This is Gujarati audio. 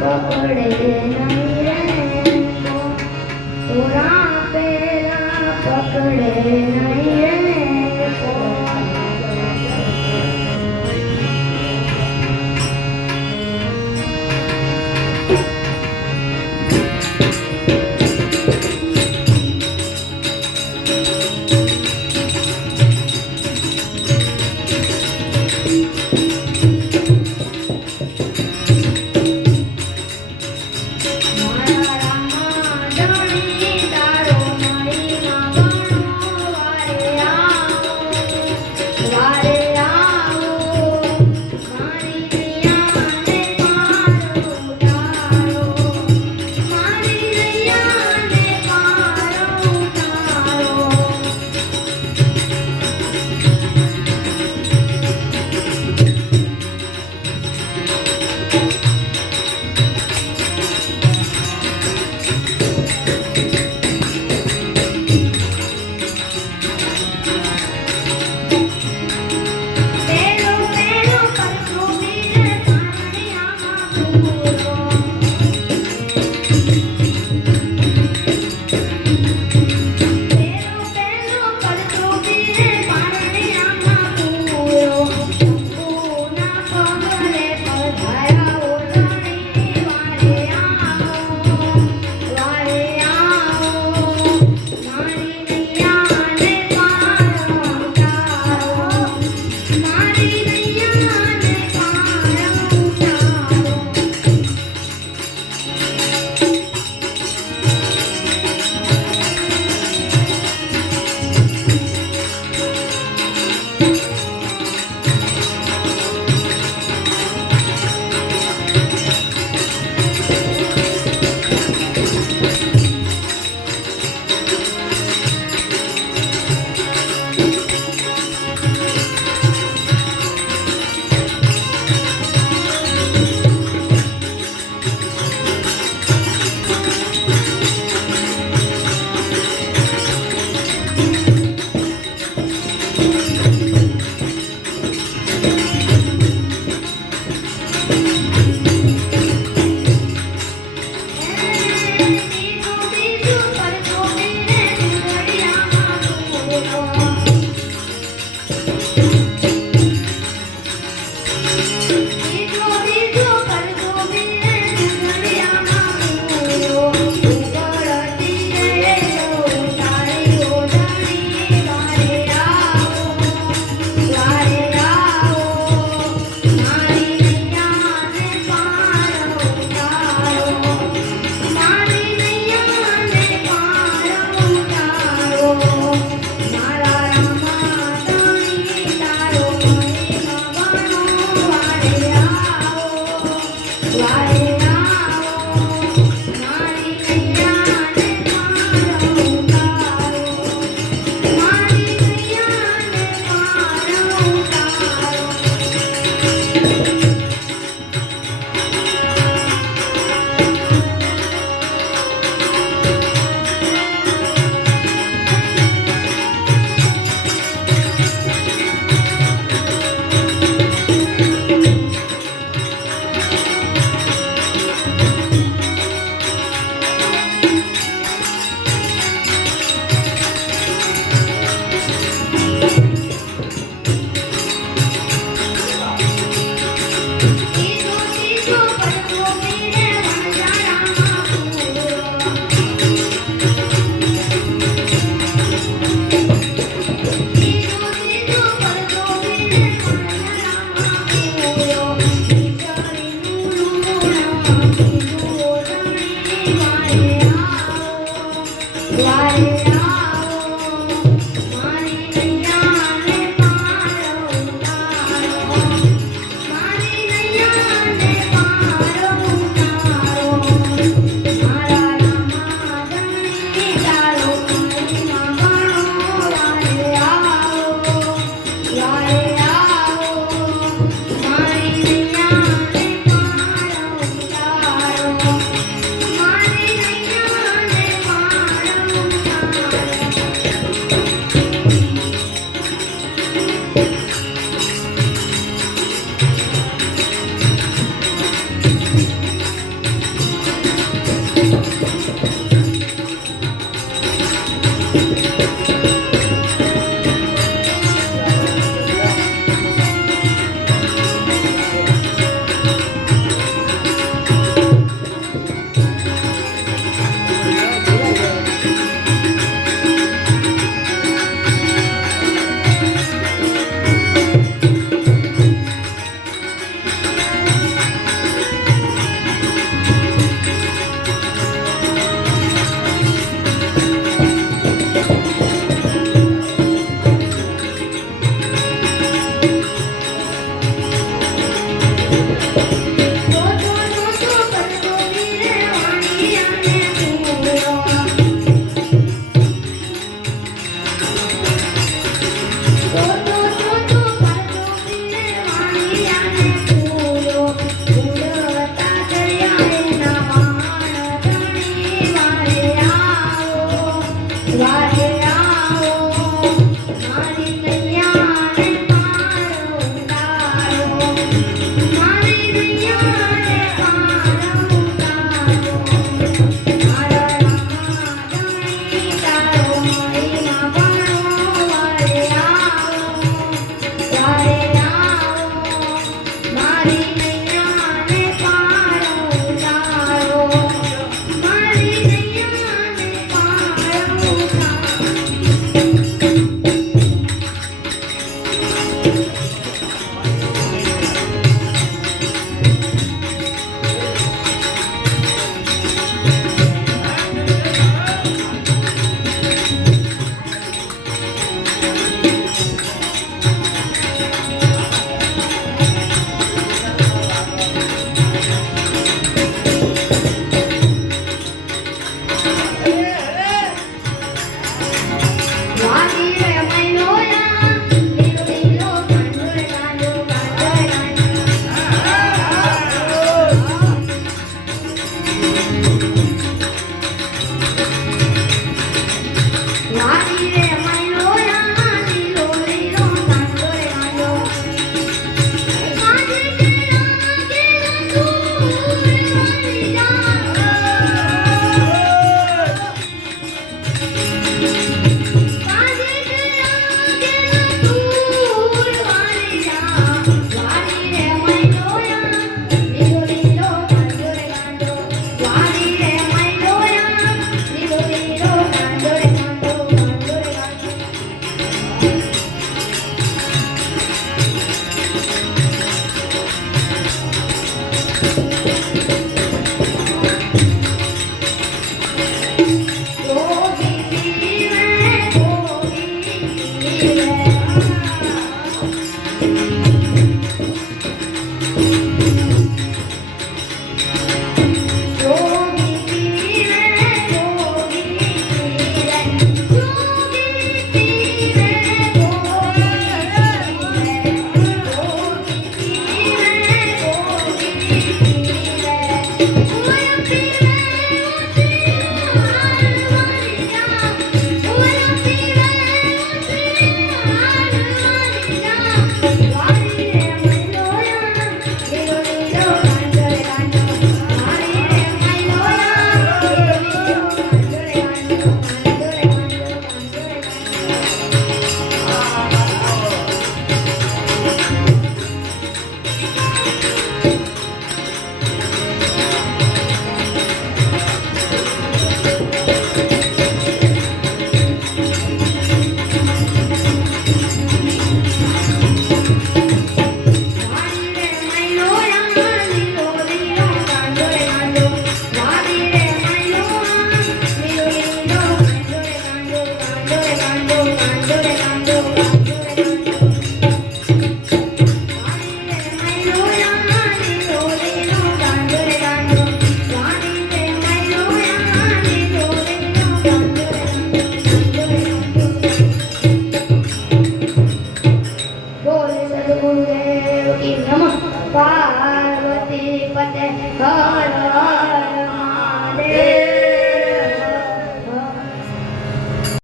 પકડે નહીં I